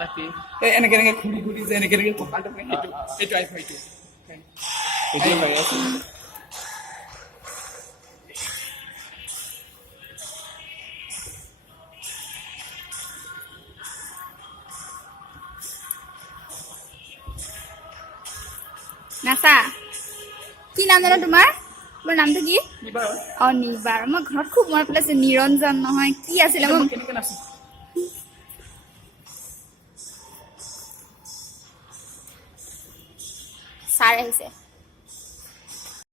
তাকে এনেকে এনেকে ঘূৰি ঘূৰি যে এনেকে এনেকে কঁকালটো এইটো আহিব এইটো পাই আছো নাচা কি নাম জানো তোমাৰ তোমাৰ নামটো কি নিবাৰ অ নিবাৰ মই ঘৰত খুব মনত পেলাইছে নিৰঞ্জন নহয় কি আছিলে মই কেনেকে নাচো ছাৰ আহিছে